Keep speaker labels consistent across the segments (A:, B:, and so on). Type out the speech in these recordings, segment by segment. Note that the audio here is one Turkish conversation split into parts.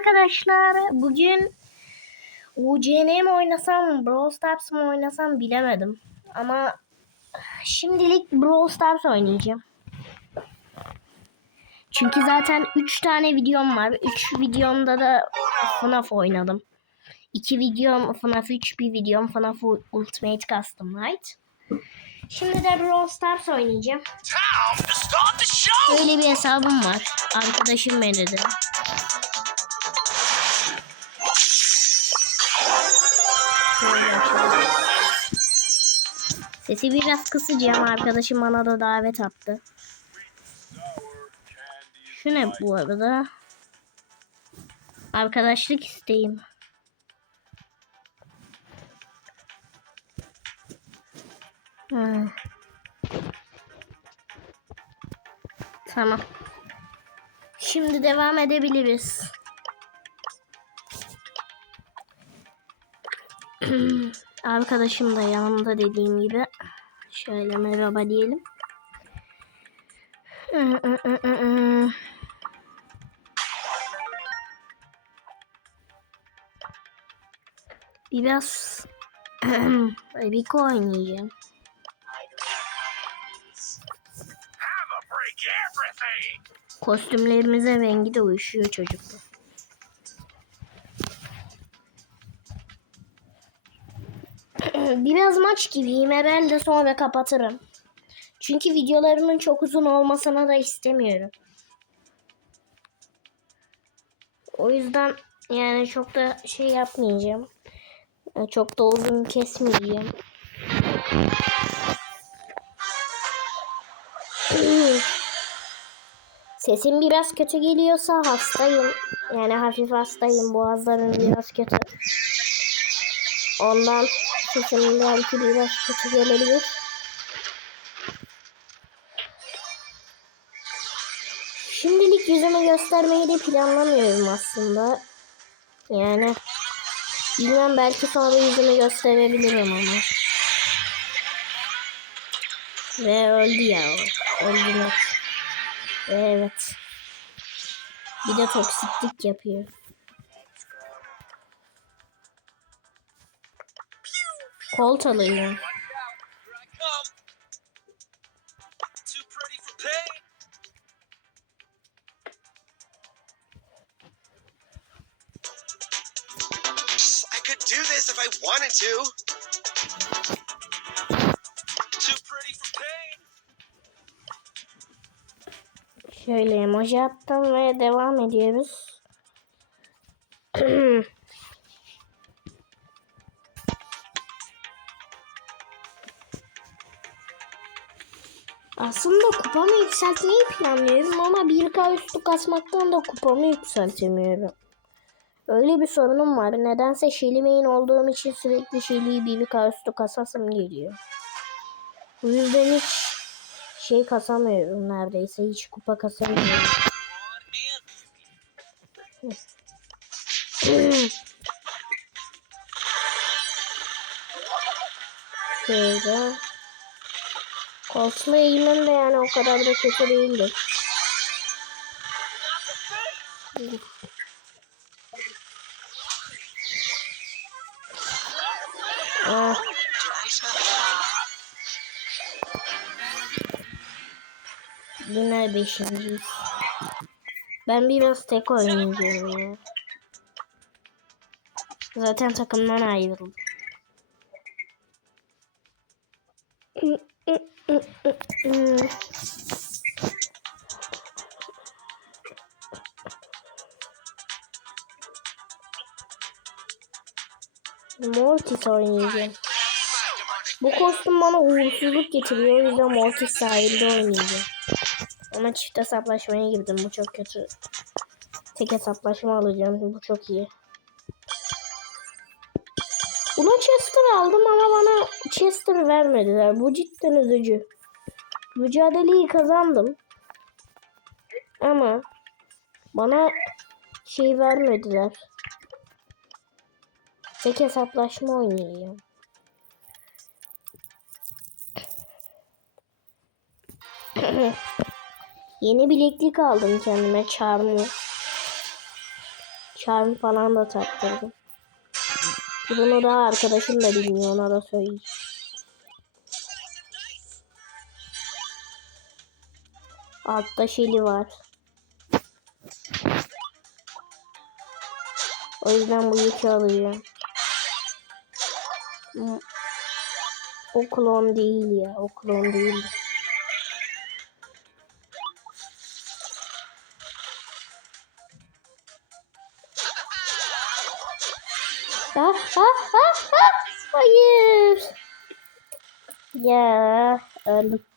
A: arkadaşlar. Bugün UCN mi oynasam, Brawl Stars mı oynasam bilemedim. Ama şimdilik Brawl Stars oynayacağım. Çünkü zaten 3 tane videom var. 3 videomda da FNAF oynadım. 2 videom FNAF 3, bir videom FNAF Ultimate Custom Night. Şimdi de Brawl Stars oynayacağım. Böyle bir hesabım var. Arkadaşım belirledi. Şöyle Sesi biraz kısacağım. Arkadaşım bana da davet attı. Şu ne bu arada? Arkadaşlık isteğim. Ha. Tamam. Şimdi devam edebiliriz. Arkadaşım da yanımda dediğim gibi. Şöyle merhaba diyelim. Biraz bir oynayacağım. Kostümlerimizin rengi de uyuşuyor çocuklar. Biraz maç gibiyim. Herhalde sonra kapatırım. Çünkü videolarımın çok uzun olmasını da istemiyorum. O yüzden yani çok da şey yapmayacağım. Çok da uzun kesmeyeceğim. Sesim biraz kötü geliyorsa hastayım. Yani hafif hastayım. Boğazlarım biraz kötü. Ondan sesim belki biraz kötü gelebilir. Şimdilik yüzümü göstermeyi de planlamıyorum aslında. Yani bilmem belki sonra yüzümü gösterebilirim ama. Ve öldü ya. o. Öldü net. Evet. Bir de toksiklik yapıyor.
B: I
C: could do this if I wanted to.
B: Too pretty for pain!
A: Şöyle emoji attım ve devam ediyoruz. Aslında kupamı yükseltmeyi planlıyorum ama 1K üstü kasmaktan da kupamı yükseltemiyorum. Öyle bir sorunum var. Nedense Şelimeyin olduğum için sürekli Şeli'yi 1K üstü kasasım geliyor. Bu yüzden hiç şey kasamıyorum neredeyse. Hiç kupa kasamıyorum. Şöyle. Koltuğuma eğimim de yani o kadar da kötü değildir. Ah, yine beşinciyiz. Ben biraz tek oynayacağım ya. Zaten takımdan ayrıldım. Mortis oynayacağım. Bu kostüm bana uğursuzluk getiriyor. O yüzden Mortis sahilde oynayacağım. Ama çift hesaplaşmaya girdim. Bu çok kötü. Tek hesaplaşma alacağım. Bu çok iyi. Buna Chester aldım ama bana Chester vermediler. Bu cidden üzücü. Mücadeleyi kazandım. Ama bana şey vermediler. Tek hesaplaşma oynayacağım. Yeni bileklik aldım kendime charmlı. Charm falan da taktırdım. Bunu da arkadaşım da bilmiyor ona da söyleyeyim. Altta şili var. O yüzden bu yükü alacağım. O klon değil ya. O klon değil. Ah, ah, ah, ah. Hayır. Ya öldüm.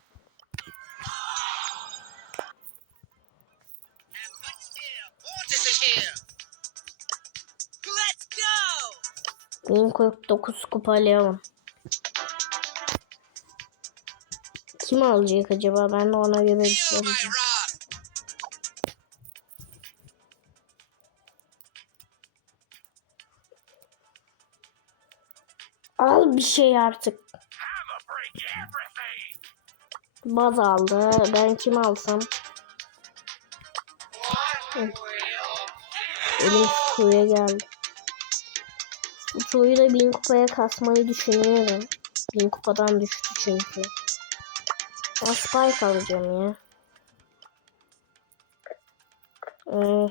B: Go!
A: 1049 kupalayamam. Kim alacak acaba? Ben de ona göre bir şey yapacağım. Al bir şey artık. Baz aldı. Ben kim alsam? Elim kutuya geldi. Kutuyu da bin kupaya kasmayı düşünüyorum. Bin kupadan düştü çünkü. Ben Spike alacağım ya. Hmm.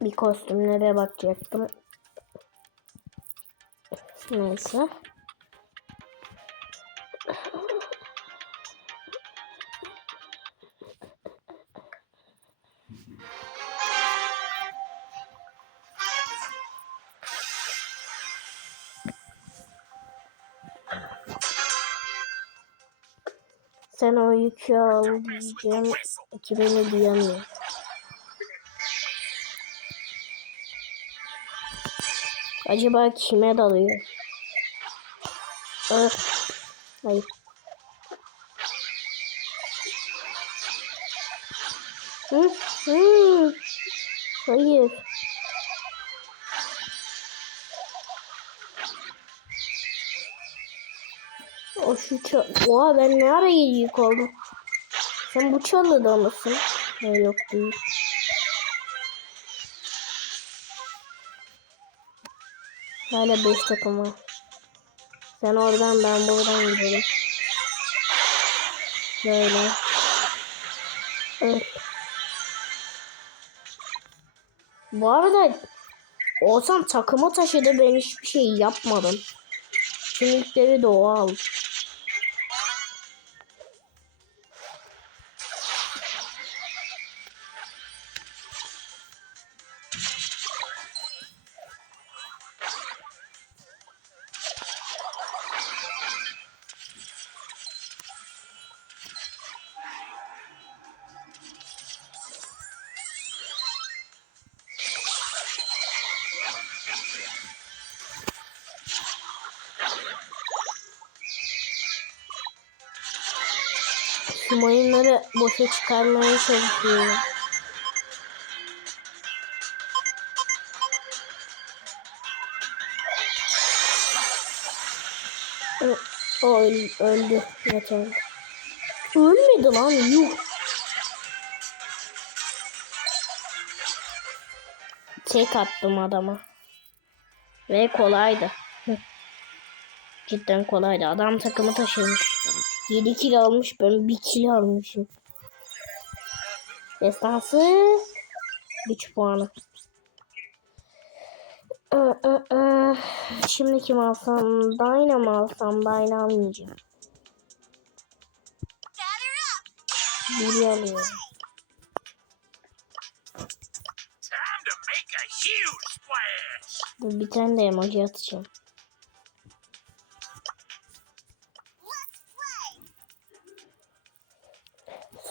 A: Bir kostümlere bakacaktım. Neyse. Sen o yükü al diyeceğim. Ki beni duyamıyor. Acaba kime dalıyor? Ah, hayır. Hı, hı. Hayır. O şu çal... Oha ben ne ara yiyik oldum? Sen bu çalıda mısın? Ha, yok değil. Hala 5 takım var. Sen oradan ben buradan gidelim. Böyle. Evet. Bu arada Oğuzhan takımı taşıdı ben hiçbir şey yapmadım. Kimlikleri de o aldı. Şu mayınları boşa çıkarmaya çalışıyorum. O öl- öldü. Yeter. Ölmedi lan yuh. Tek attım adama. Ve kolaydı. Cidden kolaydı. Adam takımı taşımış. 7 kilo almış. Ben 1 kilo almışım. Destansı 3 puanı. Ee, e, e. Şimdi kim alsam? Dyna mı alsam? Dyna almayacağım. Biri alıyorum. Bir tane de emoji atacağım.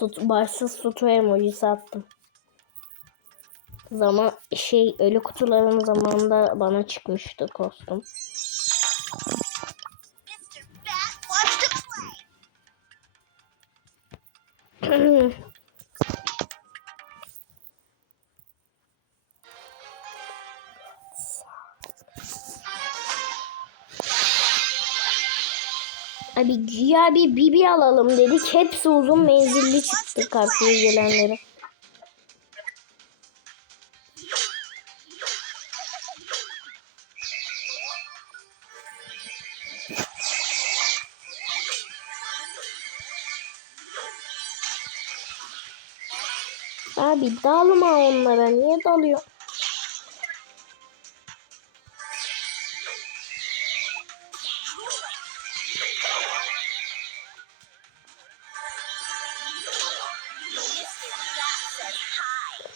A: Sut, başsız sütü emojisi attım. Zaman şey ölü kutuların zamanında bana çıkmıştı kostüm. Abi güya bir bibi alalım dedik. Hepsi uzun menzilli çıktı karşıya gelenleri. Abi dalma onlara. Niye dalıyor?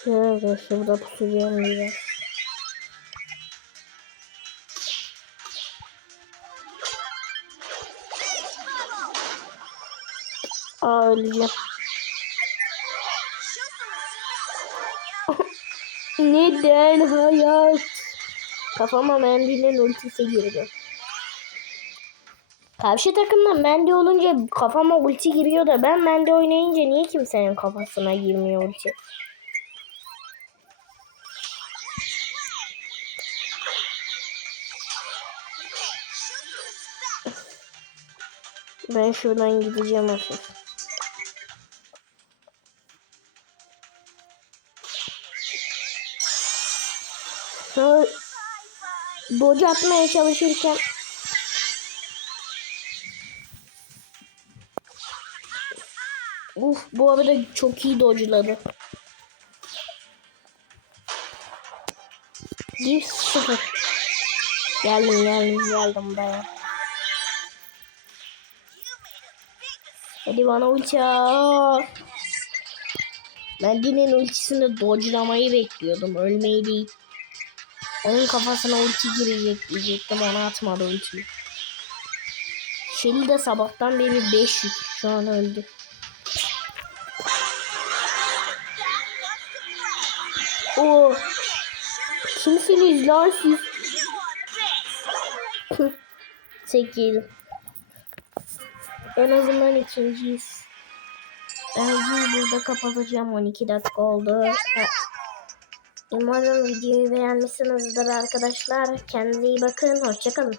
A: Şöyle şurada pusuyorum biraz. Aa öleceğim. Neden hayat? Kafama mendilin ultisi girdi. Karşı takımda Mendi olunca kafama ulti giriyor da ben Mendi oynayınca niye kimsenin kafasına girmiyor ulti? Ben şuradan gideceğim hafif. Sonra dodge atmaya çalışırken Uf bu arada çok iyi dodge'ladı. 1-0 Geldim geldim geldim baya. Hadi bana ulti Din'in ultisini dodge'lamayı bekliyordum. Ölmeyi değil. Onun kafasına ulti girecek diyecektim. Ona atmadı ultiyi. Shelly de sabahtan beri 5 yük. Şu an öldü. O Kimsiniz lan siz? 8 En azından ikinciyiz. Ben burada kapatacağım. 12 dakika oldu. Umarım videoyu beğenmişsinizdir arkadaşlar. Kendinize iyi bakın. Hoşçakalın.